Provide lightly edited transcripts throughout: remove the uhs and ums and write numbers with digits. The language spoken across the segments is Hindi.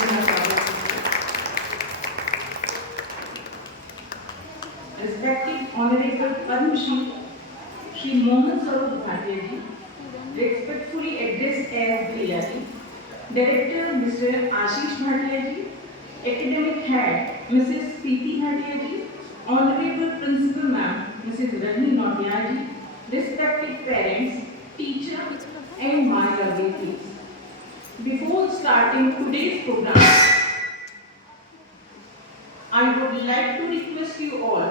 हमारा स्वागत है। Respected Honorable Padma Shri Mohan Saroop Bhatia ji, respectfully addressed as Bhaiya ji, Director Mr. Ashish Bhatia ji, Academic Head Mrs. Preeti Bhatia ji, Honorable Principal Ma'am Mrs. Rajni Nautiyal ji, respected parents, teachers, and my lovely kids. Before starting today's program, I would like to request you all,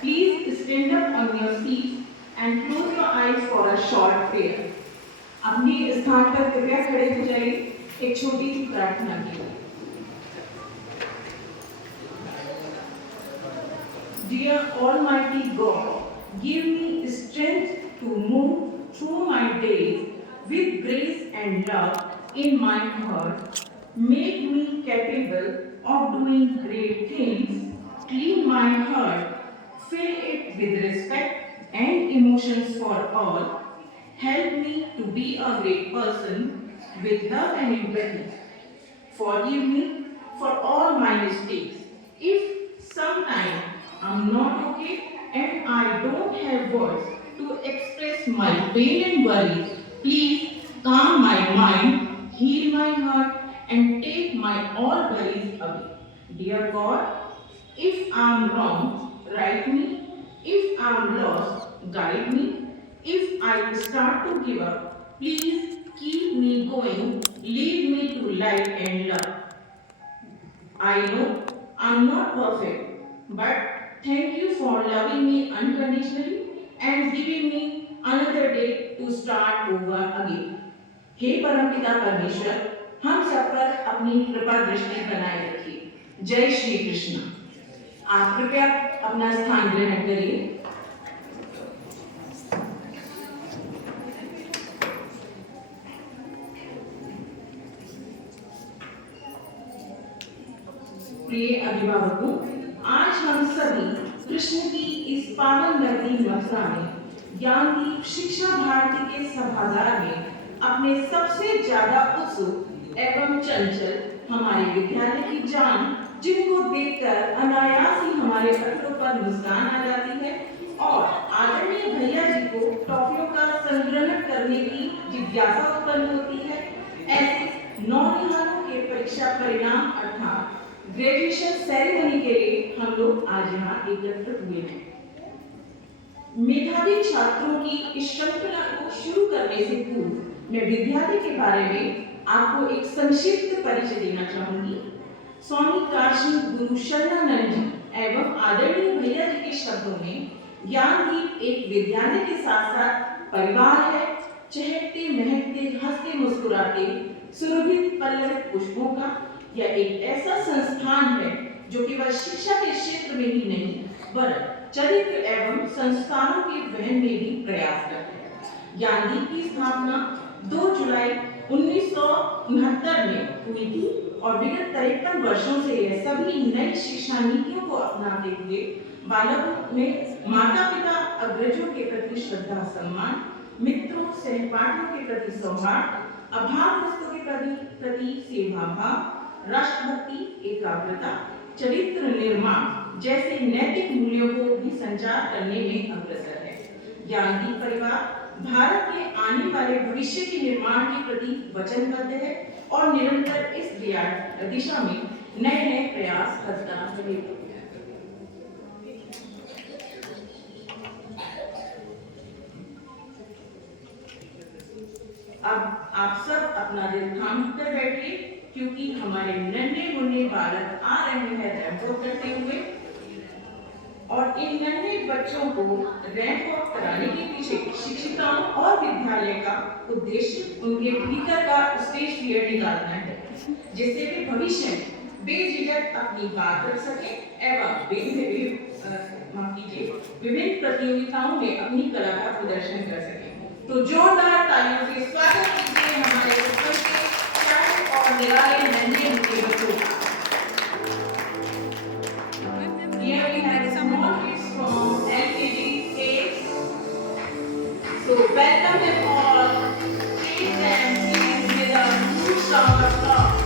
please stand up on your seats and close your eyes for a short prayer. अपने स्थान पर कृपया खड़े हो जाइए, एक छोटी सी प्रार्थना के लिए। Dear Almighty God, give me strength to move through my days with grace and love in my heart. Make me capable of doing great things. Clean my heart, fill it with respect and emotions for all. Help me to be a great person with love and empathy. Forgive me for all my mistakes. If sometime I'm not okay and I don't have words to express my pain and worry, please calm my mind, heal my heart, and take my all worries away. Dear God, if I'm wrong, right me. If I'm lost, guide me. If I start to give up, please keep me going, lead me to light and love. I know I'm not perfect, but thank you for loving me unconditionally and giving me another day to start over again. हे परमपिता परमेश्वर, हम सब पर अपनी कृपा दृष्टि बनाए रखिए। जय श्री कृष्ण। आप कृपया अपना स्थान ग्रहण करिए। प्रिय अभिभावकों, आज हम सभी कृष्ण की इस पावन नगरी मथुरा में ज्ञानदीप शिक्षा भारती के सभागार में अपने सबसे ज्यादा उत्सुक एवं चंचल हमारे विद्यालय की जान, जिनको देखकर अनायास ही हमारे अधरों पर मुस्कान आ जाती है और आदरणीय भैया जी को टॉफियों का संग्रहण करने की जिज्ञासा उत्पन्न होती है, ऐसे नौनिहालों के परीक्षा परिणाम अर्थात ग्रेजुएशन सेरेमनी के लिए हम लोग आज यहाँ एकत्रित हुए हैं। मेधावी छात्रों की इस श्रृंखला को शुरू करने से पूर्व मैं विद्यालय के बारे में आपको एक संक्षिप्त परिचय देना चाहूंगी। स्वामी काशी गुरु शरणानंद जी एवं आदरणीय भैया जी के शब्दों में ज्ञानदीप एक विद्यालय के साथ साथ परिवार है, चहकते महकते हंसते मुस्कुराते सुरभित पल्लवित पुष्पों का यह एक ऐसा संस्थान है जो केवल शिक्षा के क्षेत्र में ही नहीं वरन चरित्र एवं संस्कारों के वहन में भी प्रयासरत है। ज्ञानदीप की स्थापना 2 जुलाई 1969 में हुई थी और विगत 53 वर्षों से यह सभी नई शिक्षा नीतियों को अपनाते हुए बालकों में माता पिता अग्रजों के प्रति श्रद्धा सम्मान, मित्रों सहपाठियों के प्रति सौहार्द, अभावग्रस्तों के प्रति सेवा भाव, राष्ट्रभक्ति, एकाग्रता, चरित्र निर्माण जैसे नैतिक मूल्यों को भी संचार करने में अग्रसर है। ज्ञानदीप परिवार भारत के आने वाले भविष्य के निर्माण के प्रति वचनबद्ध है और निरंतर इस दिशा में नए नए प्रयास करता रहेगा। अब आप सब अपना दिल थाम कर बैठिए क्योंकि हमारे नन्हे मुन्ने बालक आ रहे हैं रैंप वॉक करते हुए और इन नन्हे बच्चों को रैंप वॉक कराने के पीछे शिक्षिकाओं और विद्यालय का उद्देश्य उनके भीतर का स्टेज फियर निकालना है, जिससे वे भविष्य में बेझिझक अपनी बात रख सके एवं विभिन्न प्रतियोगिताओं में अपनी कला का प्रदर्शन कर सके। तो जोरदार तालियों से स्वागत कीजिए हमारे ऊपर के शायर और निराले नन्हे मुन्ने बच्चों का। Here we have small kids from LKG 8. So welcome them all. Praise them with a huge round of applause.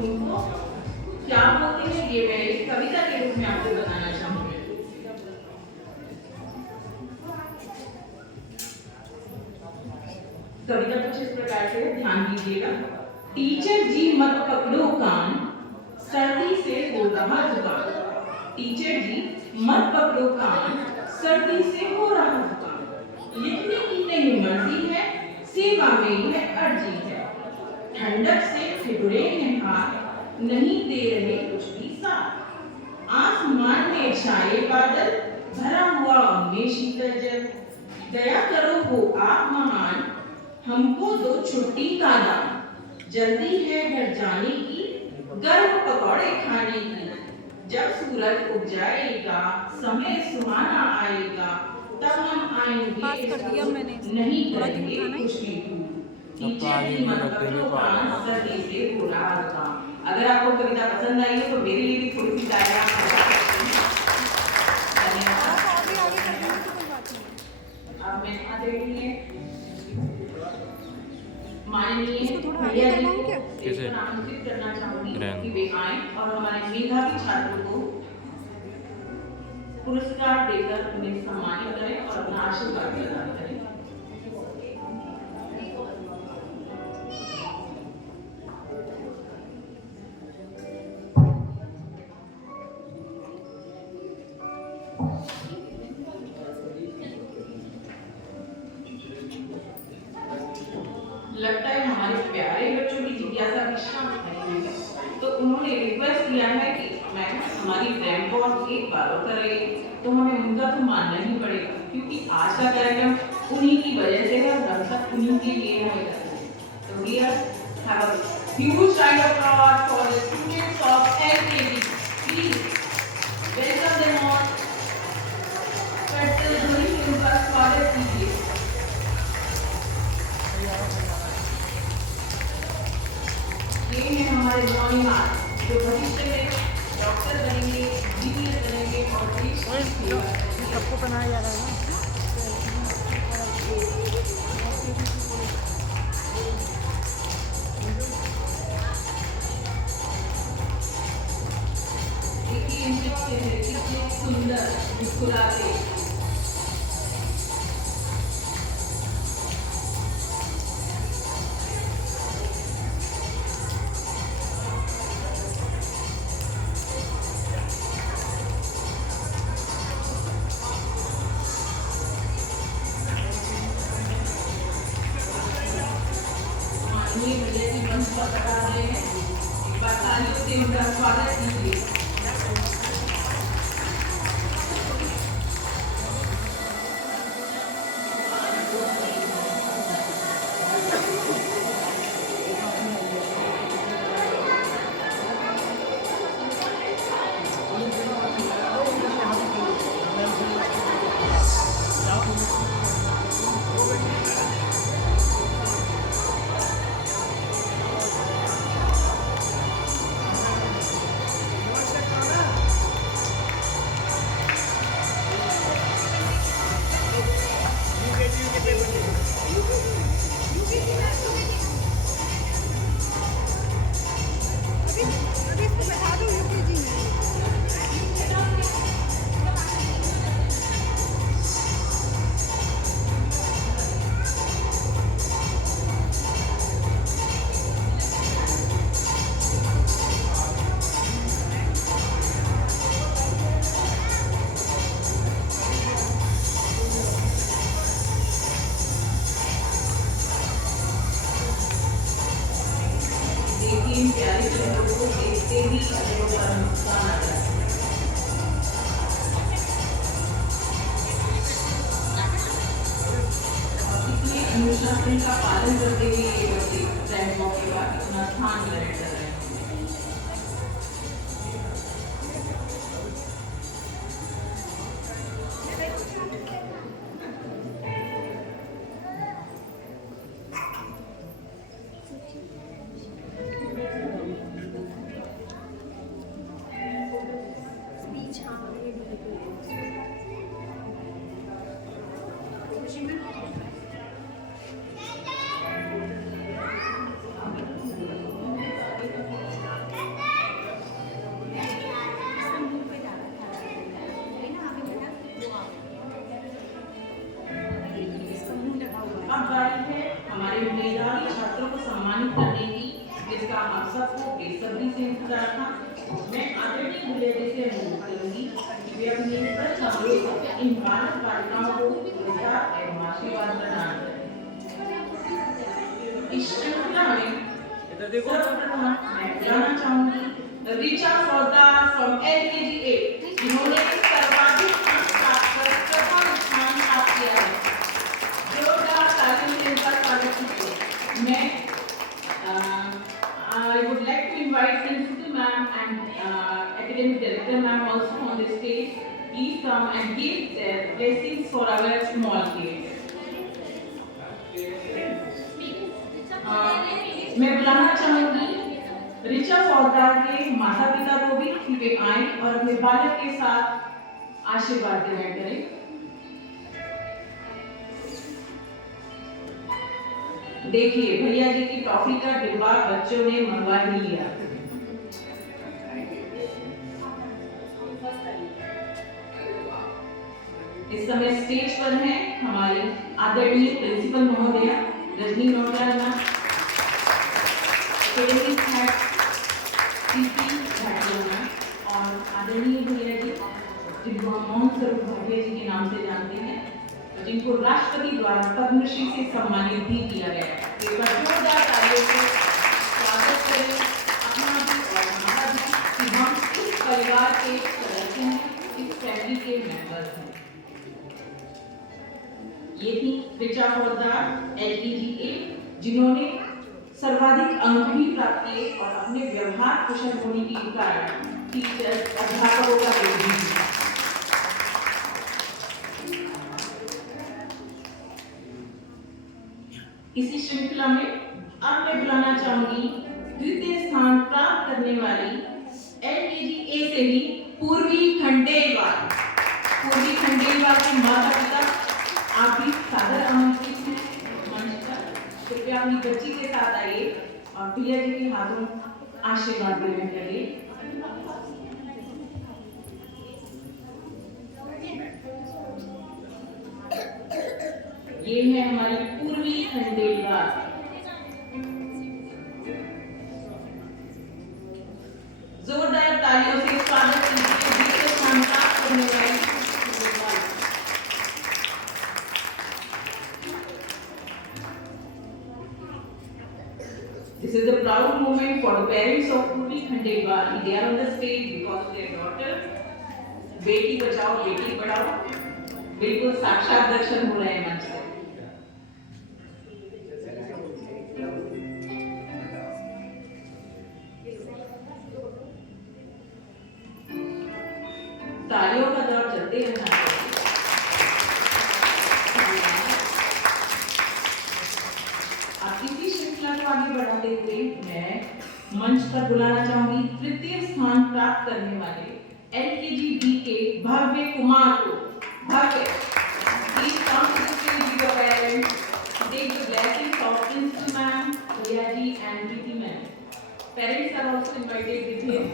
उनको क्या बोलते हैं ये मैं एक कविता के रूप में आपको बताना चाहूंगी। कविता कुछ इस प्रकार से, ध्यान दीजिएगा। टीचर जी मत पकड़ो कान, सर्दी से हो रहा जुकाम। टीचर जी मत पकड़ो कान, सर्दी से हो रहा जुकाम। लिखने की नहीं मर्जी है, सेवा में यह अर्जी है। ठंडक से ठिठुरे हैं हाथ, नहीं दे रहे कुछ भी साथ। आसमान में छाए बादल, भरा हुआ उनमें शीतल जल। दया करो हो आप महान, हमको दो छुट्टी का दाम। जल्दी है घर जाने की, गर्म पकौड़े खाने की। जब सूरज उग जाएगा, समय सुहाना आएगा, तब हम आएंगे, नहीं करेंगे कुछ भी भूल। टीचर जी मत पकड़ो कान, सर्दी से हो रहा जुकाम। अगर आपको कविता पसंद आई है तो मेरे लिए भी थोड़ी सी तारीफ करवा सकते हैं। अब मैं आदरणीय माननीय भैया जी को आमंत्रित करना चाहूंगी कि वे आए और हमारे मेधावी छात्रों को पुरस्कार देकर उन्हें सम्मानित करें और अपना आशीर्वाद प्रदान करें। लगता है हमारे प्यारे बच्चों की जिज्ञासा की शांत नहीं है, तो उन्होंने रिक्वेस्ट किया है कि मैं हमारी रैंप वॉक एक बार और करे, तो हमें उनका तो मानना ही पड़ेगा, क्योंकि आज का कार्यक्रम उन्हीं की वजह से है, दर्शक उन्हीं के लिए हमें करते हैं। तो here have a huge round of applause for the students of LKG. Please welcome them all. Petrol ध्वनि से उनका स्वागत कीजिए। ये हैं हमारे नौनिहाल जो भविष्य में डॉक्टर बनेंगे, इंजीनियर बनेंगे और देश की सबको बनाया जा रहा है ना। देखिए इनके चेहरे कितने सुंदर मुस्कुराते। उनका स्वागत कीजिए। प्यारे चेहरों को देखते ही चेहरों पर मुस्कान आ जाती है। और इतने अनुशासन का पालन करते हुए ये बच्चे रैंप वॉक के बाद अपना स्थान ग्रहण कर रहे हैं। बेसब्री से इंतजार था। मैं आदरणीय बुलेटिन से अनुरोध करूंगी कि वे अपने प्रथम इन बालक बालिकाओं को पुरस्कार एवं आशीर्वाद प्रदान करें। इस श्रृंखला में सर्वप्रथम मैं बुलाना चाहूंगी ऋचा पोद्दार फ्रॉम LKG 8 जिन्होंने सर्वाधिक अंक प्राप्त कर प्रथम स्थान प्राप्त किया है। जोरदार तालियों से इनका स्वागत कीजिए। मैं I would like to invite Principal Ma'am and Academic Director Ma'am also on the stage. Please come and give their blessings for our small kids. मैं बुलाना चाहूंगी ऋचा पोद्दार के माता पिता को भी कि वे आए और अपने बालक के साथ आशीर्वाद ग्रहण करें। देखिए भैया जी की टॉफी का डिब्बा बच्चों ने मंगवा ही लिया। इस समय स्टेज पर हैं हमारी आदरणीय प्रिंसिपल महोदया रजनी नौटियाल और आदरणीय भैया जी जिनको हम मोहन स्वरूप भाटिया जी के नाम से जानते हैं, जिनको राष्ट्रपति द्वारा पद्मश्री से सम्मानित भी किया गया है। एक बार जोरदार तालियों से स्वागत करें अपना भी और हमारा भी कि हम इस परिवार के सदस्य हैं, इस फैमिली के मेंबर्स हैं। ये थी ऋचा पोद्दार LKG 8 जिन्होंने सर्वाधिक अंक भी प्राप्त किए और अपने व्यवहार कुशल होने के कारण टीचर अध्यापकों का प्रेम भी किया। इसी श्रृंखला में अब मैं बुलाना चाहूंगी द्वितीय स्थान प्राप्त करने वाली LKG A से ही पूर्वी खंडेलवाल के माता पिता आप भी सादर आमंत्रित हैं मंच पर। कृपया अपनी बच्ची के साथ आइए और भैया जी के हाथों आशीर्वाद ग्रहण करिए। ये है हमारी पूर्वी खंडेलवाल। जोरदार तालियों से स्वागत कीजिए द्वितीय स्थान प्राप्त करने वाली This is a proud moment for the parents of Purvi Khandelwal. They are on the stage because of their daughter. Beti Bachao Beti Padhao बिल्कुल साक्षात दर्शन हो रहे हैं मंच से। तालियों का दौर चलते रहना चाहिए। आप इसी श्रृंखला को आगे बढ़ाते हुए मैं मंच पर बुलाना चाहूंगी तृतीय स्थान प्राप्त करने वाले LKG B के भव्य कुमार को। भव्य please come to the stage with your parents. Take the blessings of Principal Ma'am, Bhaiya ji and Preeti Ma'am. Parents are also invited with him.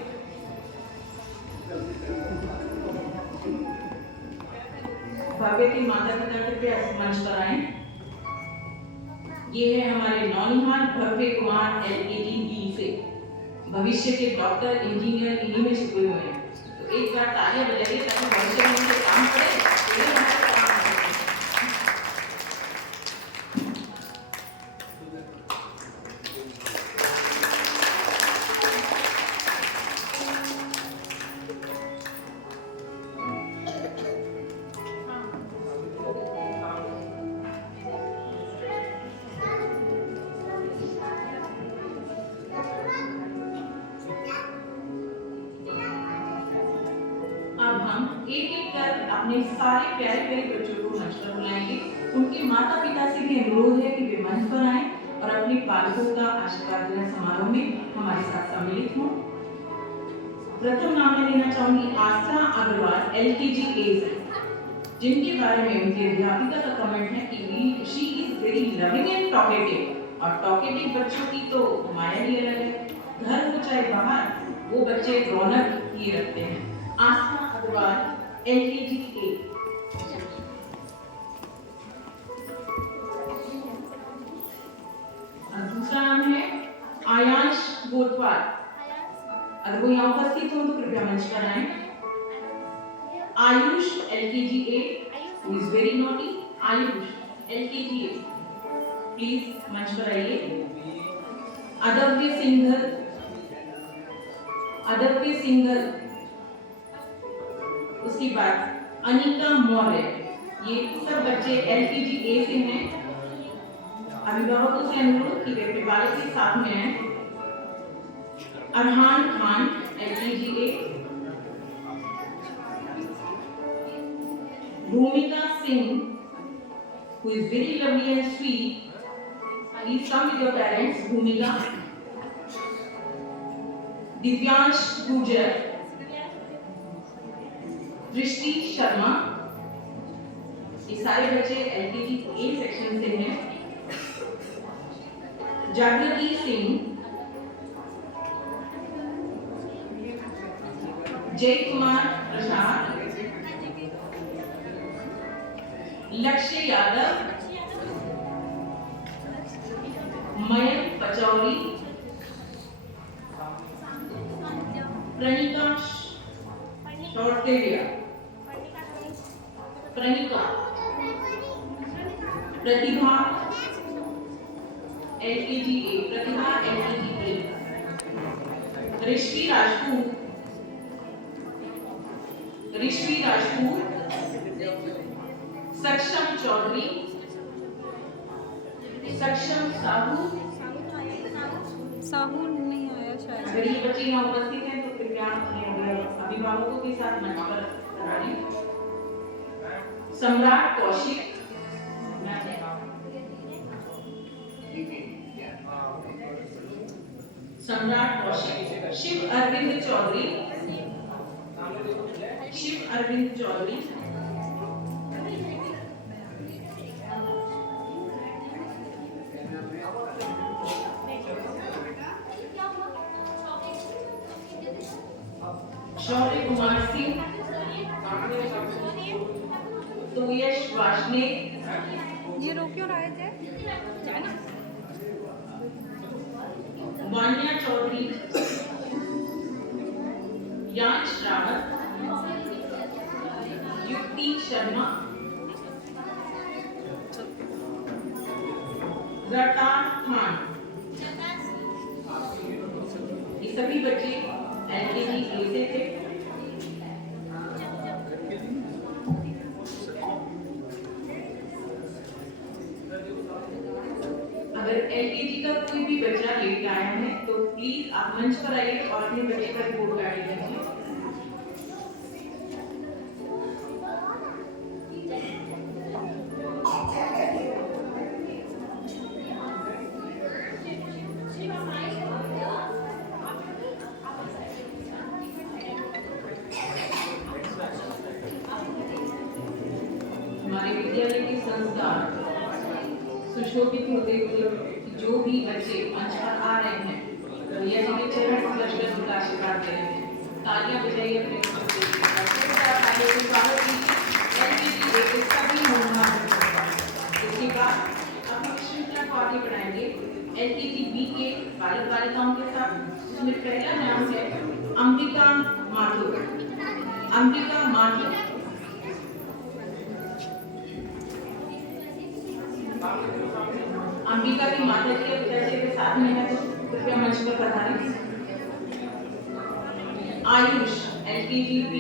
भव्य के माता पिता कृपया मंच पर आए। ये है हमारे नौनिहाल भव्य कुमार LKG B से। भविष्य के डॉक्टर इंजीनियर इन्हीं में छुपे हुए हैं, तो एक बार तालियां बजाइए ताकि भविष्य में उनके काम करें। अब हम एक एक कर अपने सारे प्यारे प्यारे बच्चों को मंच पर बुलाएंगे। उनके माता पिता से भी अनुरोध है कि वे मंच पर आएं और अपने पालकों का आशीर्वाद ग्रहण समारोह में हमारे साथ सम्मिलित हों। प्रथम नाम मैं लेना चाहूंगी आस्था अग्रवाल LKG A से, जिनके बारे में उनके अध्यापिका का कमेंट है कि she is very loving and talkative. और टॉकेटिव बच्चों की तो माया ही अलग है। घर हो चाहे बाहर वो बच्चे रौनक ही रखते हैं। आस्था अग्रवाल LKG A। दूसरा नाम है आयांश गोतवाल अगर वो यहाँ उपस्थित हो तो कृपया मंच पर आए। Ayush LKG A, who is very naughty. Ayush LKG A, please मंच पर आइए। अदव्य सिंघल, उसके बाद अनिका मौर्य, ये सब बच्चे LKG A से हैं। अभिभावकों से अनुरोध कि वे अपने बालक के साथ में आए। अरहान खान LKG A, भूमिका Singh, who is very lovely and sweet. Please come with your parents. भूमिका। दिव्यांश गुर्जर, दृष्टि शर्मा, ये सारे बच्चे LKG A सेक्शन से हैं। जागृति सिंह, जय कुमार प्रसाद, लक्ष्य यादव, मयंक पचौरी, प्रणिका शॉर्टेरिया, प्रणिका, प्रतिभा LKG A, Pratibha LKG A, ऋषि राजपूत, सक्षम चौधरी, सक्षम साहू नहीं आया शायद। अगर ये बच्चे यहाँ उपस्थित हैं तो कृपया अभिभावकों के साथ मंच पर आएं। सम्राट कौशिक, शिव अरविंद चौधरी, शौर्य कुमार सिंह, तोयश वार्ष्णेय, ये रोक क्यों रहे थे? वान्या चौधरी, यांश रावत, युक्ति शर्मा, जरतार खान, ये सभी बच्चे LKG A से थे। अगर LKG का कोई भी बच्चा लेट आया है तो प्लीज आप मंच पर आइए और अपने बच्चे का रिपोर्ट कार्ड लीजिए। हमारे विद्यालय के संस्कार सुशोभित होते हुए जो भी बच्चे मंच पर आ रहे हैं भैया जी के चरण स्पर्श कर उनका आशीर्वाद दे रहे हैं। तालियां बजाइए अपने बच्चों के लिए। तालियों से स्वागत कीजिए। LKG A के सभी मेहमान। इसके बाद हम इस श्रृंखला को आगे बढ़ाएंगे LKG B के बालक बालिकाओं के साथ, जिसमें पहला नाम है अंबिका माथुर। अंबिका की माता जी के पिताजी के साथ में है तो कृपया मंच पर पधारें। आयुष LKG B,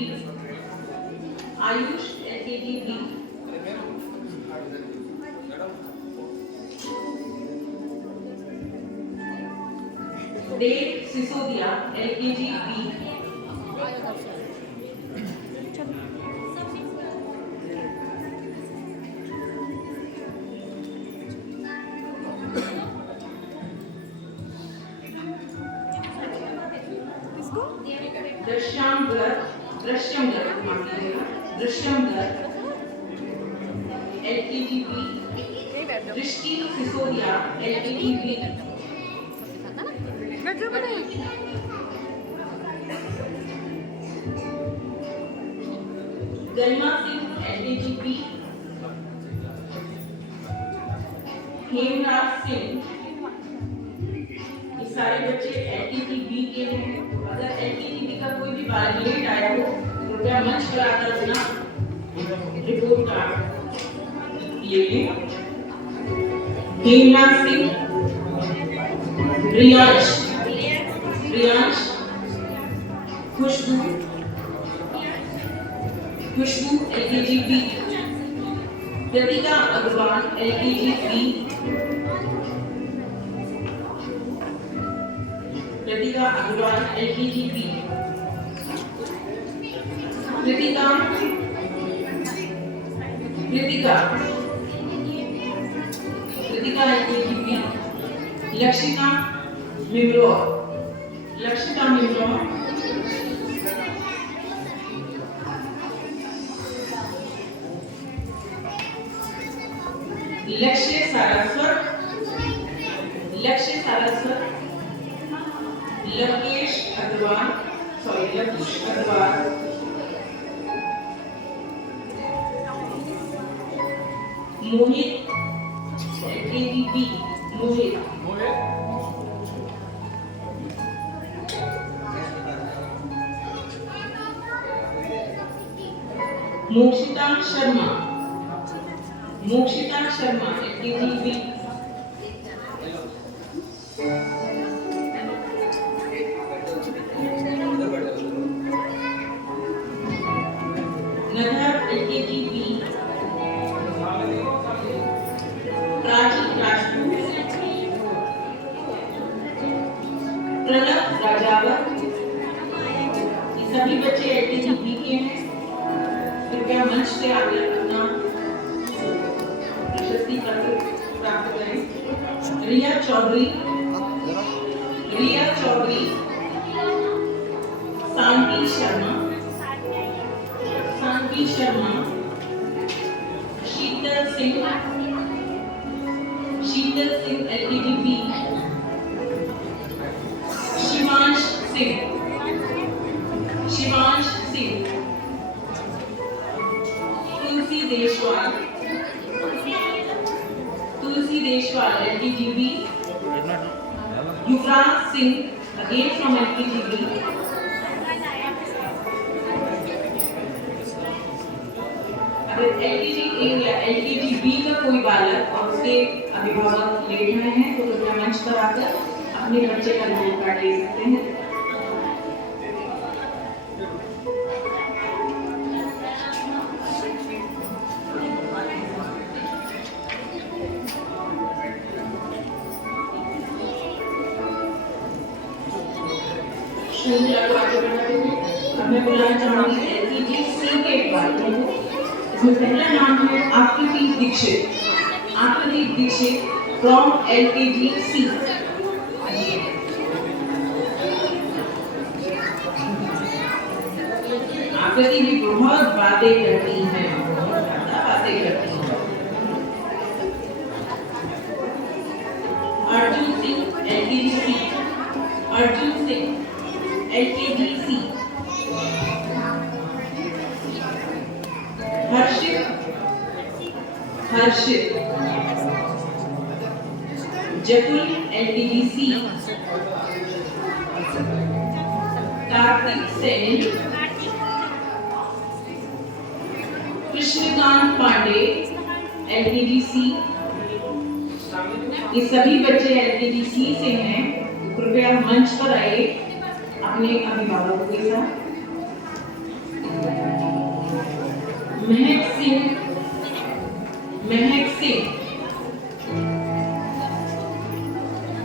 देव Sisodia LKG B, दृश्यमगर LKG B, दृष्टि Sisodia LKG B, Garima Singh LKG B, Hemraj Singh. ये सारे बच्चे LKG B के हैं। अगर LKG लेट आए हो, कृपया मंच पर आकर अपना रिपोर्ट कार्ड ले लें। Hemraj Singh, Riyansh, Khushboo, LKG B, Kritika Agarwal, LKG B, Kritika, LKG B, Lakshita Mimror, Lakshya Saraswat, Lakesh Agarwal, Mohit, LKG B, Mokshita Sharma, LKG B, Nadhar, LKG B, Prachi Rajput, Pranav Rajawat, ये सभी बच्चे एलकेजी बी के हैं। कृपया मंच से आगे अपना प्रशस्ति पत्र प्राप्त करें। Riya Chaudhary, Shanti Sharma, Sheetal Singh, LKG B, Shivansh Singh, Tulsi Deswal, LKG B, Yuvraj Singh, again from LKG B, अगर एलकेजी ए या एलकेजी बी का कोई बालक और उसके अभिभावक लेट रहे हैं तो कृपया मंच पर आकर अपने बच्चे का रिपोर्ट कार्ड ले सकते हैं। अब मैं बुलाना चाहूंगी एलकेजी सी के बालकों को। इसमें पहला नाम है आकृति दीक्षित फ्रॉम एलकेजी सी। आकृति भी बहुत बातें करती है, अर्जुन सिंह, एलकेजी सी, हर्षित, जकुल, एलकेजी सी, कार्तिक सेन, कृष्णकांत पांडे, एलकेजी सी। ये सभी बच्चे एलकेजी सी से हैं। कृपया मंच पर आइए अपने अभिभावकों के साथ। महक सिंह,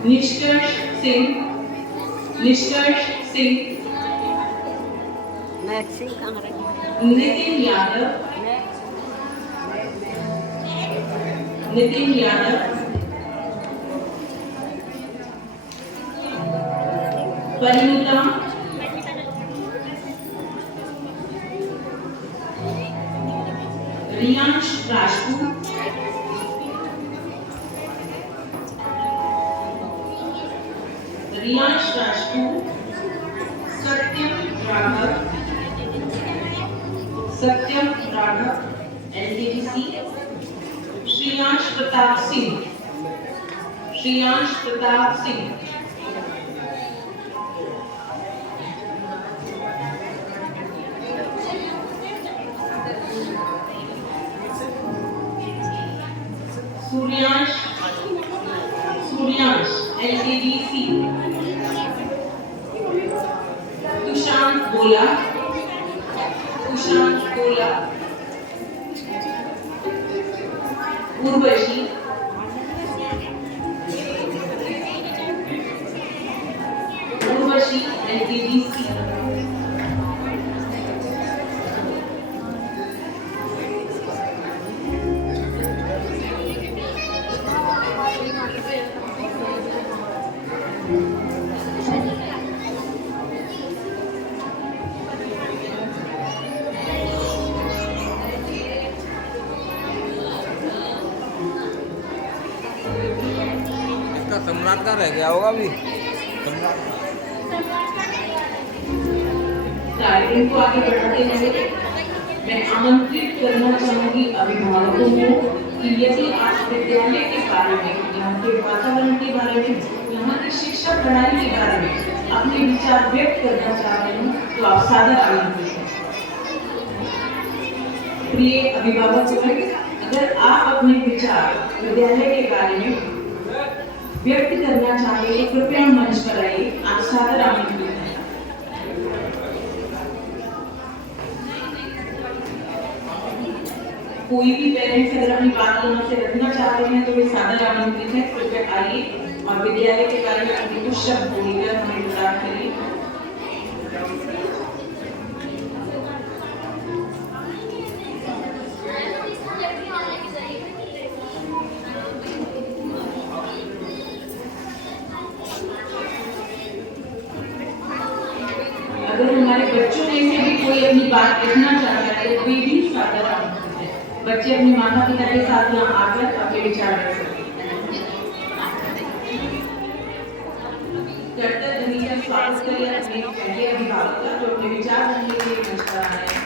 निष्कर्ष सिंह, नितिन यादव, परिणीता, रियांश राजपूत, सत्यम राघव, एलकेजी सी, श्रेयांश प्रताप सिंह, गोला, उषा गोला, उर्वशी, and KBC. सम्राट का रह गया होगा अभी। कार्यक्रम को आगे बढ़ाते हुए मैं आमंत्रित करना चाहूंगी अभिभावकों को कि यदि आप विद्यालय के बारे में, यहाँ के वातावरण के बारे में, यहाँ की शिक्षा प्रणाली के बारे में अपने विचार व्यक्त करना चाहते हैं तो आप सादर आमंत्रित हैं। प्रिय अभिभावकों, अगर आप अपने विचार विद्यालय के बारे में व्यक्त करना चाहते हैं कृपया मंच पर आइए, आप सादर आमंत्रित हैं। कोई भी पेरेंट्स अगर अपनी बात यहाँ से रखना चाहते हैं तो वे सादर आमंत्रित हैं, कृपया आइए और विद्यालय के बारे में अपने कुछ शब्द बोलकर हमें विचार करिए। अगर हमारे बच्चों में से भी कोई अपनी बात कहना चाहता है तो वे भी सादर आमंत्रित हैं। बच्चे अपने माता पिता के साथ यहाँ आकर अपने विचार रख सकते हैं। कर्तव्य का स्वागत करिए अपने पहले अभिभावक का जो अपने विचार रखने के लिए मंच पर आए हैं।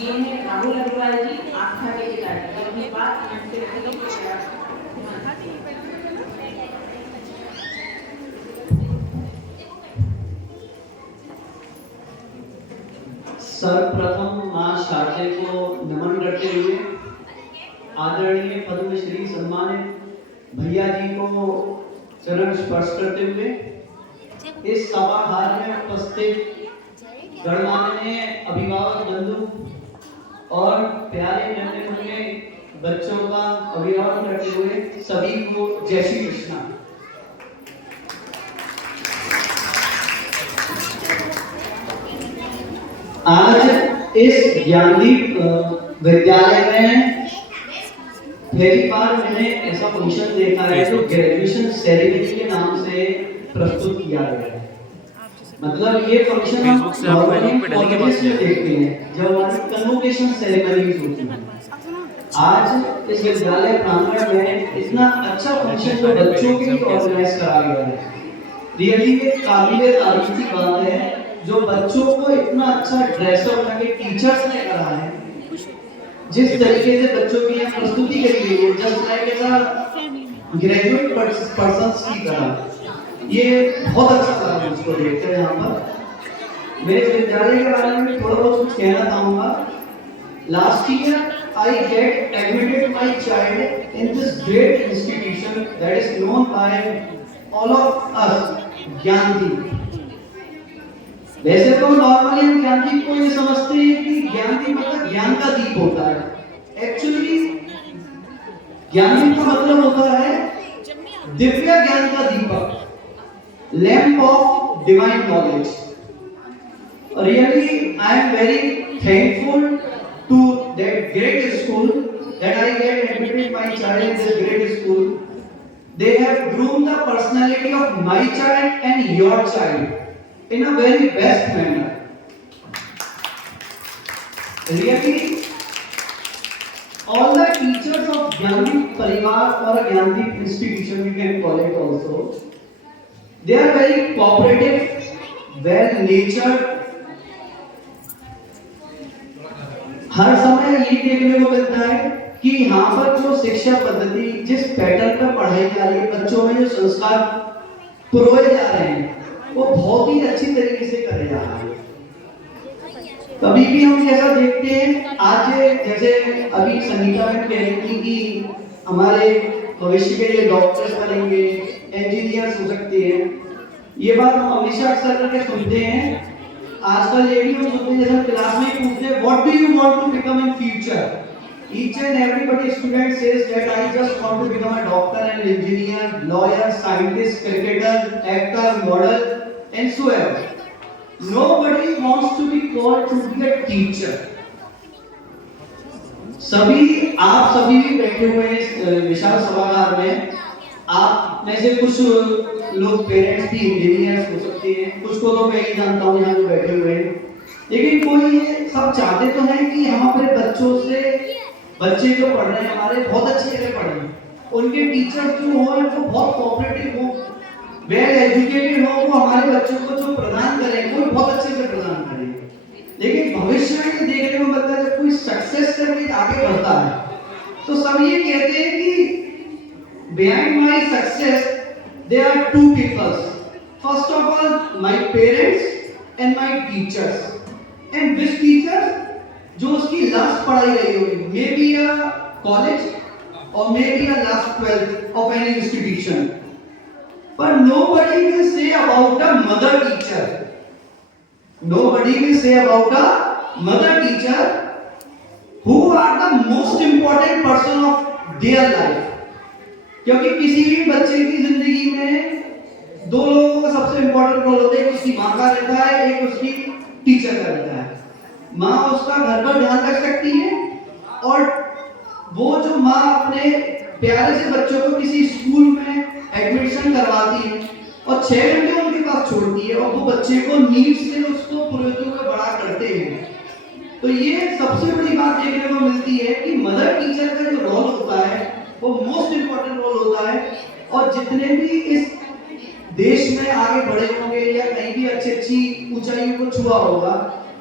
ये है राहुल अग्रवाल जी, आस्था के पिताजी, अपनी बात मंच पे रखेंगे। सर्वप्रथम मां शारदे को नमन करते हुए आदरणीय पद्मश्री सम्मानित भैया जी को चरण स्पर्श करते हुए इस सभागार में उपस्थित गणमान्य अभिभावक बंधु और प्यारे नन्हे मुन्ने बच्चों का अभिवादन करते हुए सभी को जय श्री कृष्णा। आज इस ज्ञानदीप विद्यालय में पहली बार मैंने ऐसा फंक्शन देखा है जो ग्रेजुएशन सेरेमनी के नाम से प्रस्तुत किया गया है। मतलब ये फंक्शन हम नॉर्मली कॉलेजेस में देखते हैं जब हमारी कन्वोकेशन सेरेमनीज होती है। आज इस विद्यालय प्रांगण में इतना अच्छा फंक्शन जो बच्चों के लिए ऑर्गेनाइज करा गया है, रियली ये काबिले तारीफ की बात है। जो बच्चों को इतना अच्छा ड्रेसअप करके टीचर्स ने करा है, जिस तरीके से बच्चों की यहाँ प्रस्तुति करी गई है, जस्ट लाइक ऐसा ग्रेजुएट पर्सन्स की तरह, ये बहुत अच्छा लगा मुझको देखकर। यहाँ पर मैं इस विद्यालय के बारे में थोड़ा बहुत कुछ कहना चाहूँगा। Last year I get admitted my child in this great institution that is known by all of us, Gyandeep. वैसे तो नॉर्मली हम ज्ञानदीप को ये समझते हैं कि ज्ञानदीप मतलब ज्ञान का दीप होता है। एक्चुअली ज्ञानदीप का मतलब होता है दिव्य ज्ञान का दीपक, lamp of divine knowledge. Really, I am very thankful to that great school that I get admitted my child in this great school. They have groomed the personality of my child and your child in a very best manner. Really, all the teachers of Jnandeep Parivar or Jnandeep institution, we can call it also, they are very cooperative, well-natured. हर समय ये देखने को मिलता है कि यहाँ पर जो शिक्षा पद्धति जिस पैटर्न पर पढ़ाई जा रही है, बच्चों में जो संस्कार पुरोए जा रहे हैं, वो बहुत ही अच्छी तरीके से करे जा रहे हैं। कभी भी हम ऐसा देखते हैं, आज जैसे अभी संगीता मैम कह रही थी कि हमारे भविष्य के लिए डॉक्टर्स बनेंगे, इंजीनियर्स हो सकते हैं, ये बात हम हमेशा अक्सर करके सुनते हैं। आजकल ये भी हम सुनते हैं, जैसे क्लास में ही पूछते हैं what do you want to become in future. Each and everybody student says that I just want to become a doctor and engineer, lawyer, scientist, cricketer, actor, model, and so on. Nobody wants to be called to be a teacher. आप सभी भी बैठे हुए हैं विशाल सभागार में। आप में से कुछ लोग पेरेंट्स भी इंजीनियर्स हो सकते हैं, कुछ को तो मैं ही जानता हूँ यहाँ पे बैठे हुए हैं। लेकिन कोई ये सब चाहते तो हैं कि हम अपने बच्चों से, बच्चे जो पढ़ रहे हैं हमारे, बहुत अच्छी जगह पढ़ें, उनके टीचर्स जो हो वो बहुत कोऑपरेटिव हो, वेल एजुकेटेड हो, वो हमारे बच्चों को जो प्रदान करें वो बहुत अच्छे से प्रदान करें। लेकिन भविष्य में देखने को मिलता है जब कोई सक्सेस करके आगे बढ़ता है तो सब ये कहते हैं कि behind my success there are two people. First of all my parents and my teachers. And which teachers? जो उसकी लास्ट पढ़ाई रही होगी, मे बी अ कॉलेज और may be a last 12th of any institution. But nobody will say about a mother teacher. Nobody will say about a mother teacher who are the most important person of their life. क्योंकि किसी भी बच्चे की जिंदगी में दो लोगों का सबसे इंपॉर्टेंट रोल होता है, एक उसकी माँ का रहता है, एक उसकी टीचर का रहता है। माँ उसका घर पर ध्यान रख सकती है और वो जो माँ अपने प्यारे से बच्चों को किसी स्कूल में एडमिशन करवाती है और 6 घंटे उनके पास छोड़ती है और वो बच्चे को नीड से उसको पुरोहितों को बड़ा करते हैं। तो ये सबसे बड़ी बात देखने को मिलती है कि मदर टीचर का जो रोल होता है वो मोस्ट इंपॉर्टेंट रोल होता है। और जितने भी इस देश में आगे बढ़े होंगे या कहीं भी अच्छी ऊंचाइयों को छुआ होगा,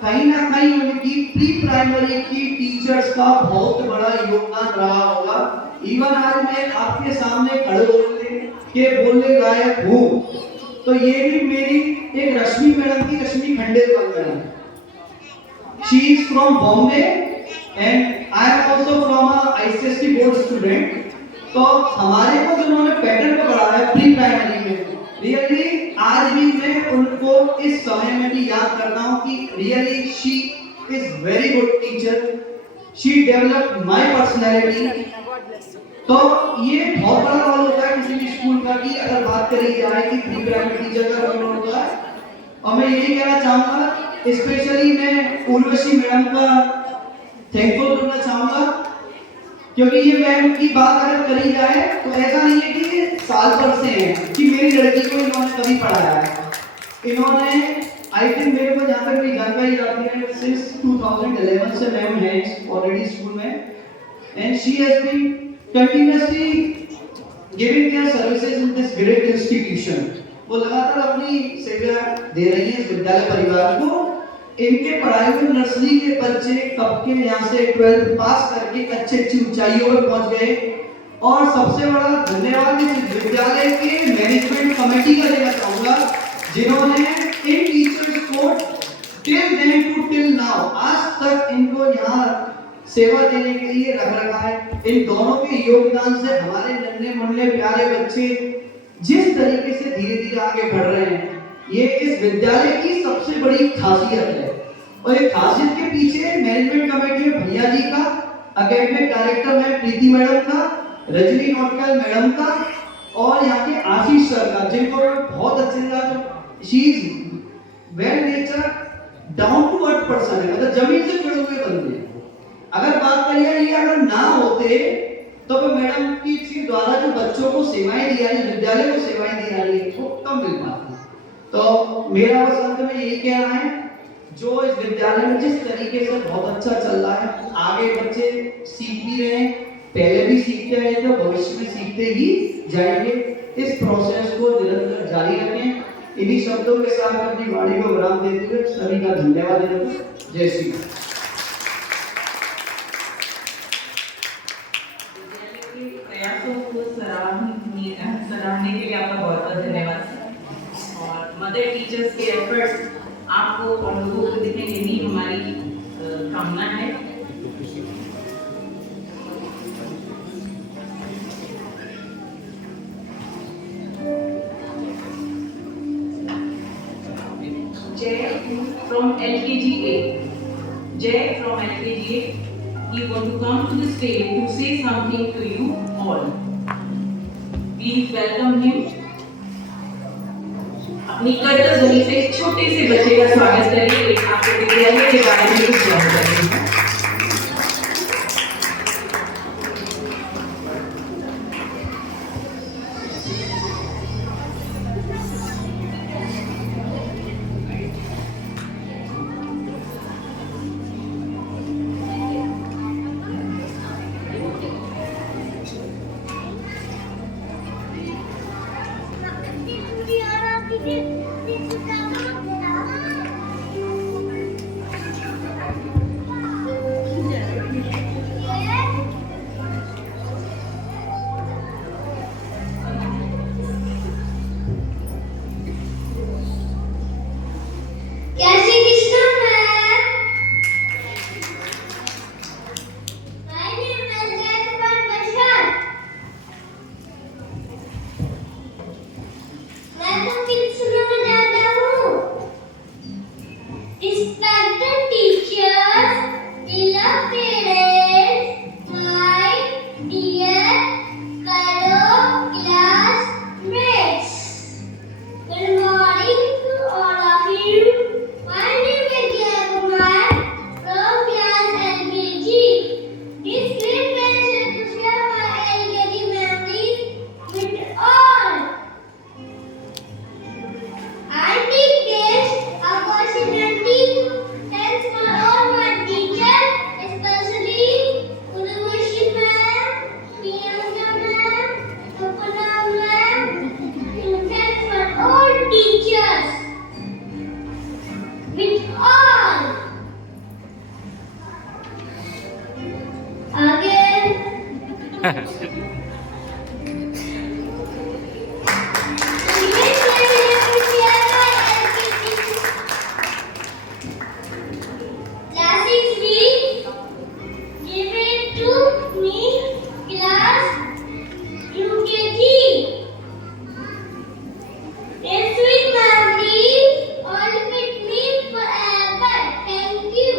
कहीं ना कहीं उनकी प्री प्राइमरी की टीचर्स का बहुत बड़ा योगदान रहा होगा। इवन आज मैं आपके सामने खड़े बोलने लायक हूँ तो ये भी मेरी एक रश्मि मैडम की, Rashmi Khandelwal madam. She is from Bombay and I am also from a ICSE board student. तो हमारे को जिन्होंने पैटर्न को पढ़ाया है प्री प्राइमरी में, रियली आज भी मैं उनको इस समय में भी याद करता हूँ कि really she is very good teacher, she developed my personality. तो ये बहुत बड़ा रोल होता है किसी भी स्कूल का कि अगर बात करी जाए कि प्री प्राइमरी टीचर का रोल होता है। और मैं यही कहना चाहूँगा, स्पेशली मैं उर्वशी मैडम का थैंकफुल करना चाहूँगा क्योंकि ये मैम की बात अगर करी जाए तो ऐसा नहीं है कि साल भर से है कि मेरी लड़की को इन्होंने कभी पढ़ाया है। इन्होंने आई थिंक मेरे को जहाँ तक मेरी जानकारी जाती है सिंस 2011 से मैम है ऑलरेडी स्कूल में and she has been continuously giving their services in this great institution. वो लगातार अपनी सेवा दे रही है इस विद्यालय परिवार को। इनके पढ़ाई हुए नर्सरी के बच्चे कब के यहाँ से 12th पास करके अच्छी ऊंचाइयों पर पहुंच गए। और सबसे बड़ा धन्यवाद इस विद्यालय के मैनेजमेंट कमेटी का देना चाहूंगा जिन्होंने इन टीचर्स को till then to till now आज तक इनको यहाँ सेवा देने के लिए रख रखा है। इन दोनों के योगदान से हमारे नन्हे मुन्ने प्यारे बच्चे जिस तरीके से धीरे धीरे आगे बढ़ रहे हैं, ये इस विद्यालय की सबसे बड़ी खासियत है। और ये खासियत के पीछे मैनेजमेंट कमेटी में भैया जी का, एकेडमिक डायरेक्टर में प्रीति मैडम का, रजनी नोटकल मैडम का और यहाँ के आशीष सर का, जिनको बहुत अच्छे से she is well nature down to earth person है, मतलब जमीन से जुड़े हुए बंदे। अगर बात करिए ये अगर ना होते तो मैडम की द्वारा जो बच्चों को सेवाएं दी जा रही, विद्यालय को सेवाएं दी जा रही है वो कम मिल पाती। तो मेरा बस अंत में यही कहना है, जो इस विद्यालय में जिस तरीके से बहुत अच्छा चल रहा है, आगे बच्चे सीख भी रहे हैं, पहले भी सीखते रहे तो भविष्य में सीखते ही जाएंगे। इस प्रोसेस को निरंतर जारी रखें। इन्हीं शब्दों के साथ अपनी वाणी को विराम देते हुए सभी का धन्यवाद देते हुए जय श्री राम। प्रयासों को सराहने के लिए आपका बहुत बहुत धन्यवाद। और मदर टीचर्स के एफर्ट्स आपको और लोगों को दिखेंगे, यही हमारी कामना है। from LKG-A. Jay from LKG-A. He want to come to the stage to say something to you all. Please welcome him. अपनी कर्तव्य ध्वनि से एक छोटे से बच्चे का स्वागत करिए। आपको विद्यालय के बारे में कुछ जानकारी है। कैसे कृष्णा है? My name is Jayapal Bashar. मैं तुमको सुनाने जाता हूँ। Respected teachers, beloved parents, my dear fellow classmates. Good morning to all of you. My name is Jayapal from class LKG. This great pleasure to share my LKG memories with all. I take this opportunity thanks for all my teachers, especially Urvashi ma'am, Priyanka ma'am, Kapuna ma'am. Thanks for all teachers. With all. Again. Classes we give it to me class UKG. A sweet memory all with me forever. Thank you.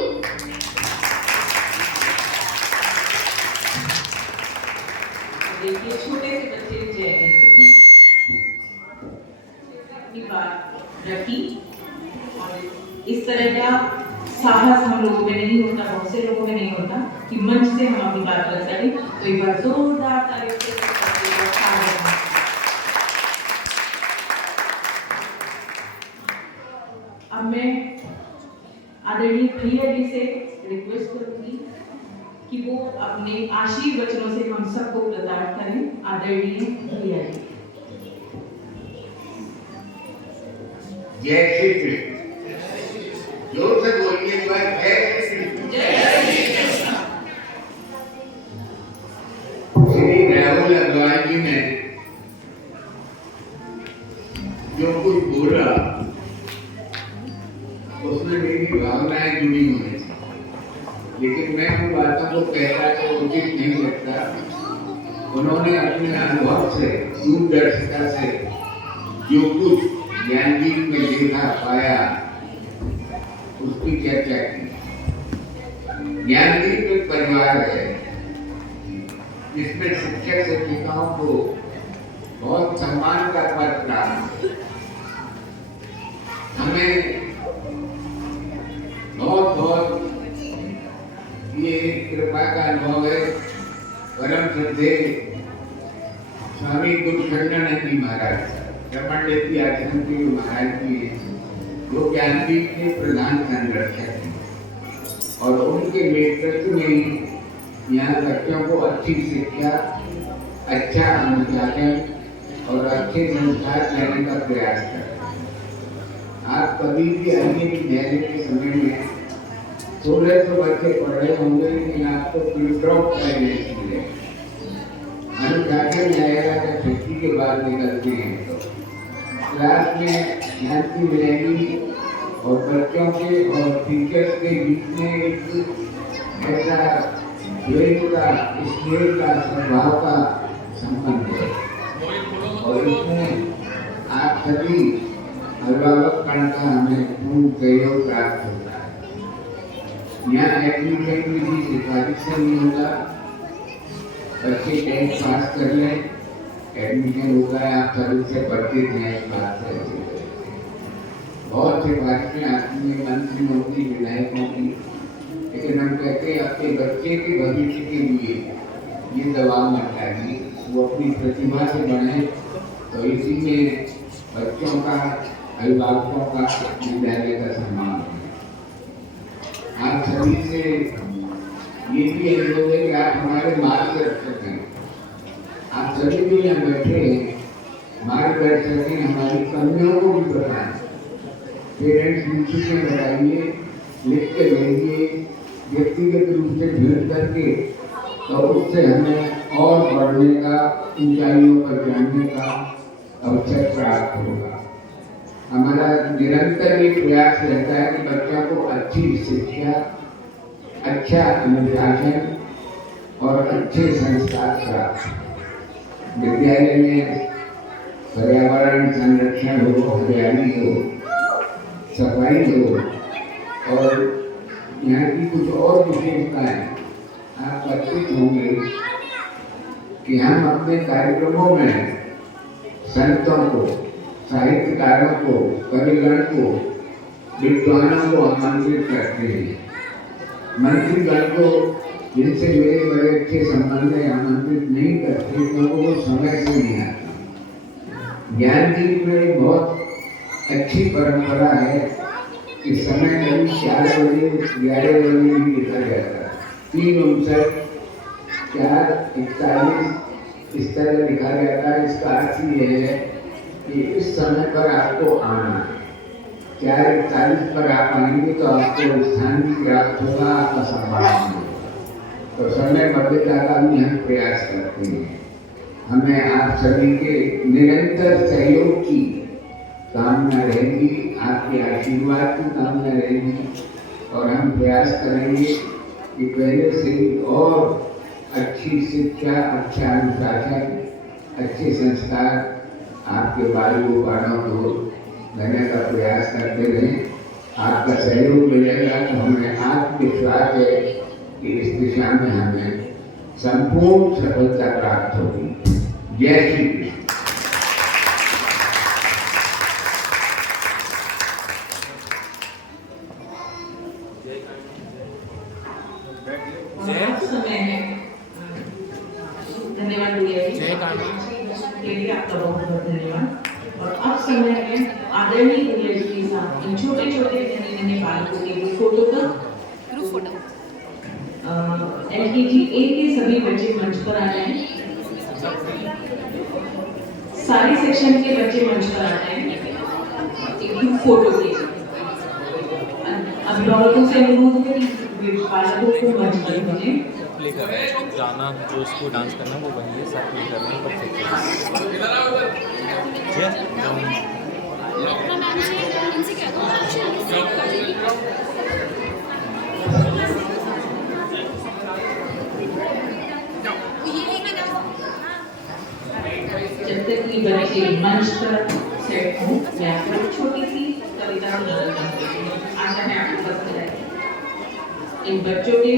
देखिए छोटे से बच्चे जय अपनी बात रखी और इस तरह का साहस हम लोगों में नहीं होता, बहुत से लोगों में नहीं होता कि मंच से हम अपनी बात रख सकें। तो एक बार जोरदार तालियों से अब मैं आदरणीय प्रिया जी से रिक्वेस्ट करूंगी कि वो अपने आशीर्वचनों से हम सबको प्रदान करें। आदरणीय प्रिया जी। जय श्री कृष्ण। जोर से बोलिए एक बार, जय श्री कृष्ण। श्री राहुल अग्रवाल जी ने जो कुछ बोला उसमें मेरी भावनाएं जुड़ी हुई हैं, लेकिन मैं उन बातों को कहना तो उचित नहीं लगता। उन्होंने अपने अनुभव से, दूरदर्शिता से जो कुछ ज्ञानदीप में देखा पाया उसकी चर्चा की। ज्ञानदीप एक परिवार है जिसमें शिक्षक शिक्षिकाओं को बहुत सम्मान का पद प्राप्त। हमें बहुत बहुत ये कृपा का अनुभव है। परम श्रद्धे स्वामी गुरुचंद्रानंद जी महाराज, ब्रह्मण्डेती आश्रम के महाराज जी जो ज्ञानदीप के प्रधान संरक्षक हैं और उनके नेतृत्व में यहाँ बच्चों को अच्छी शिक्षा, अच्छा अनुशासन और अच्छे संस्कार देने का प्रयास करते हैं। आप कभी भी आगे विद्यालय के समय में 1600 बच्चे पढ़ रहे होंगे, लेकिन आपको फिर ड्रॉप करने मिले अनुशासन जाएगा जब छुट्टी के बाद निकलते हैं तो क्लास में शांति मिलेगी और बच्चों के और टीचर्स के बीच में एक ऐसा प्रेम का, स्नेह का, स्वभाव का संबंध है और इसमें आप सभी अभिभावक वातावरण का हमें पूर्ण सहयोग प्राप्त होता है। यहाँ एडमिशन भी किसी सिफारिश से नहीं होगा। बच्चे 10th पास कर लें, एडमिशन होगा, आप सभी से परिचित हैं इस बात से। बहुत से बातें आती हैं मंत्रियों की, विधायकों की, लेकिन हम कहते हैं अपने बच्चे के भविष्य के लिए ये दबाव मत डालिए, वो अपनी प्रतिभा से बढ़े। तो इसी में बच्चों का, अभिभावकों का, विद्यालय का सम्मान है। आप सभी से ये भी अनुरोध है कि आप हमारे मार्गदर्शक हैं। आप सभी जो यहाँ बैठे हैं मार्गदर्शक हैं, हमारी कमियों को भी बताएं। पेरेंट्स मुझसे से बताइए, लिख के भेजिए, व्यक्तिगत रूप से भेंट करके, तो उससे हमें और बढ़ने का, ऊंचाइयों पर जाने का अवसर प्राप्त होगा। हमारा निरंतर ये प्रयास रहता है कि बच्चों को अच्छी शिक्षा, अच्छा अनुशासन और अच्छे संस्कार प्राप्त। विद्यालय में पर्यावरण संरक्षण हो, हरियाली हो, सफाई हो और यहाँ की कुछ और विशेषताएं आप परिचित होंगे कि हम अपने कार्यक्रमों में संतों को, साहित्यकारों को, कविगण को, विद्वानों को आमंत्रित करते हैं। मंत्रीगण को, जिनसे मेरे बड़े अच्छे संबंध है, आमंत्रित नहीं करते क्योंकि वो समय से नहीं आते। ज्ञानदीप में एक बहुत अच्छी परंपरा है कि समय कभी 4 बजे 11 बजे भी लिखा जाता है। 3:59, 4:41 इस तरह लिखा जाता है। इसका अर्थ ये है कि इस समय पर आपको आना है। 4:41 पर आप आएंगे तो आपको स्थान भी प्राप्त होगा, आपका सम्मान होगा। तो समय बदलने का भी हम प्रयास करते हैं। हमें आप सभी के निरंतर सहयोग की कामना रहेगी, आपके आशीर्वाद की कामना रहेगी और हम प्रयास करेंगे कि पहले से ही और अच्छी शिक्षा, अच्छा अनुशासन, अच्छे संस्कार आपके बालू बालों को देने का प्रयास करते रहें। आपका सहयोग मिलेगा तो हमें आत्मविश्वास है कि इस दिशा में हमें संपूर्ण सफलता प्राप्त होगी। जय श्री कृष्ण। धन्यवाद भैया जी, के लिए आपका बहुत बहुत धन्यवाद। और अब समय है आदरणीय भैया जी के साथ इन छोटे छोटे नन्हे बालकों के लिए फोटो का ग्रुप फोटो। LKG A के सभी बच्चे मंच पर आ जाएं। सारे सेक्शन के बच्चे मंच पर आ जाएं एक ग्रुप फोटो के लिए। अभिभावकों से अनुरोध है कि बालकों को मंच पर भेजें। प्ले कर रहे हैं, गाना जो उसको डांस करना है वो बंदे सब प्ले कर रहे हैं। जब तक ये बच्चे मंच पर सेट हों, मैं आपको छोटी सी कविता सुनाना चाहती हूँ। आशा है आपको पसंद आएगी। इन बच्चों के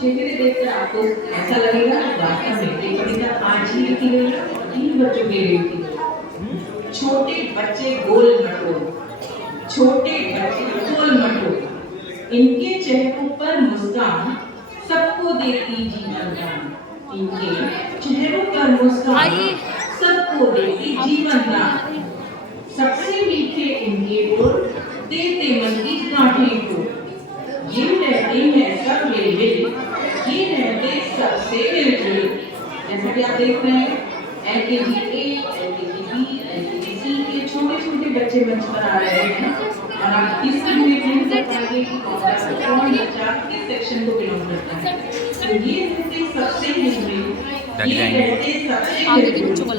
चेहरे देखकर आपको ऐसा लगेगा वास्तव में ये कविता आज ही लिखी गई है, इन बच्चों के लिए लिखी गई। छोटे बच्चे गोल मटोल, छोटे बच्चे गोल मटोल, इनके चेहरों पर मुस्कान सबको देती जीवन दान। इनके चेहरों पर मुस्कान सबको देती जीवन दान। सबसे मीठे इनके बोल देते मन की गांठें को। ये रहते हैं सब मिलजुल, ये रहते सबसे मिलजुल। जैसा कि आप देख रहे हैं LKG A, LKG B, LKG C के छोटे छोटे बच्चे मंच पर आ रहे हैं और आप किसी भी नहीं कर पाएंगे कि कौन बच्चा किस सेक्शन को बिलोंग करता है। तो ये रहते सबसे मिलजुल, ये रहते सबसे मिलजुल।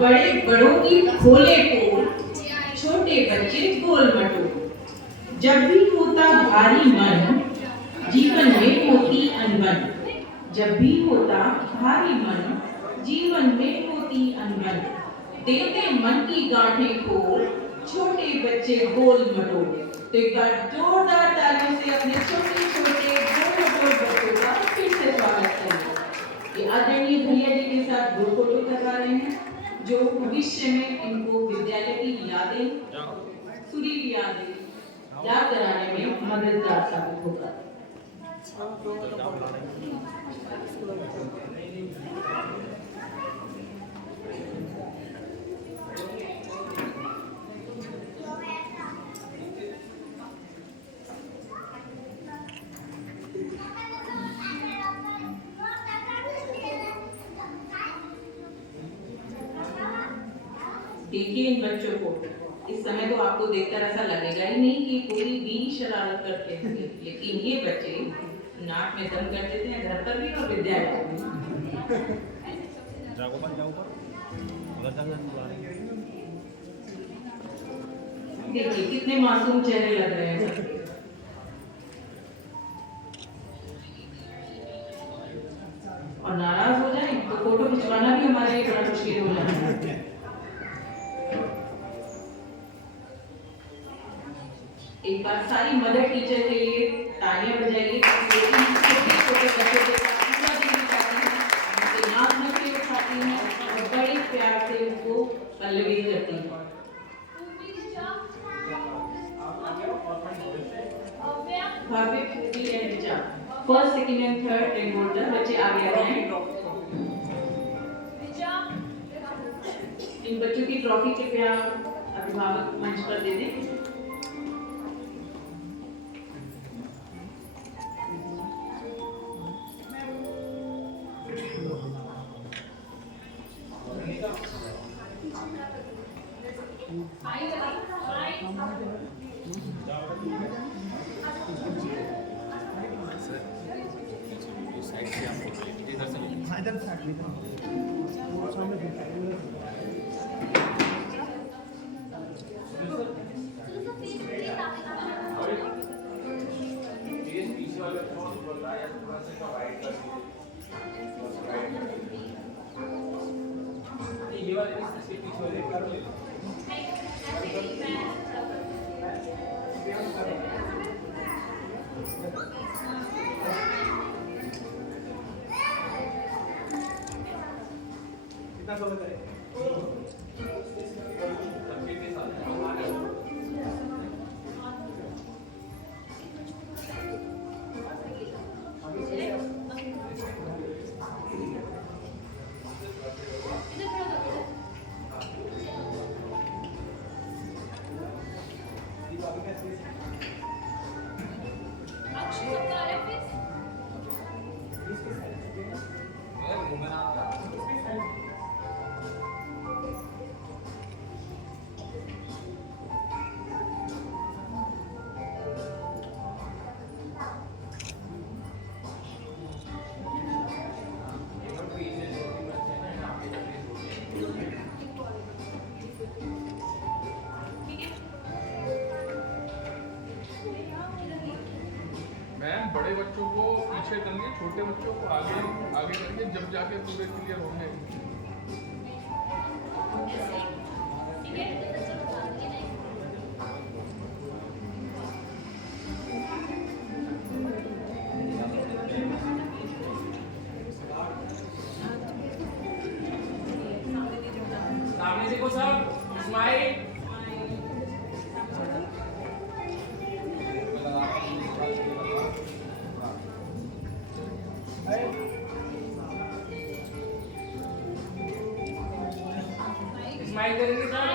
बड़े बड़ों की खोले पोल, छोटे बच्चे गोल मटोल। जब भी होता भारी मन, जीवन में होती अनबन। जब भी होता भारी मन, जीवन में होती अनबन। देते मन की गांठें खोल, छोटे बच्चे गोल मटोल। तो एक बार जोरदार तालियों से अपने छोटे छोटे गोल मटोल बच्चों का फिर से स्वागत करें। ये आदरणीय भैया जी के साथ दो फोटो करवा रहे हैं जो भविष्य में इनको विद्यालय की यादें, सुरीली यादें याद कराने में मददगार साबित होगा। देखिए इन बच्चों को, इस समय तो आपको देखकर ऐसा लगेगा ही नहीं कि कोई भी शरारत करते थे, लेकिन ये बच्चे नाक में दम करते थे घर पर भी और विद्यालय में। देखिए कितने मासूम चेहरे लग रहे हैं सबके। और नाराज हो जाए तो फोटो खिंचवाना भी हमारे लिए बड़ा मुश्किल हो जाता है। एक बार सारी मदर टीचर के लिए तालियां बजाइए। छोटे छोटे बच्चों के साथ पूरा दिन बिताती हैं, उनके नाक में से उठाती हैं और बड़े प्यार से उनको पल्लवी करती हैं। भव्य, फूफी and Richa, first, second and third टेन वोल्टर बच्चे आगे आ जाएं। इन बच्चों की ट्रॉफी कृपया अभिभावक मंच पर दे दें। बड़े बच्चों को पीछे करके छोटे बच्चों को आगे आगे करके जब जाके पूरे क्लियर होंगे। सामने देखो सब, स्माइल। स्माइल करेंगे सब।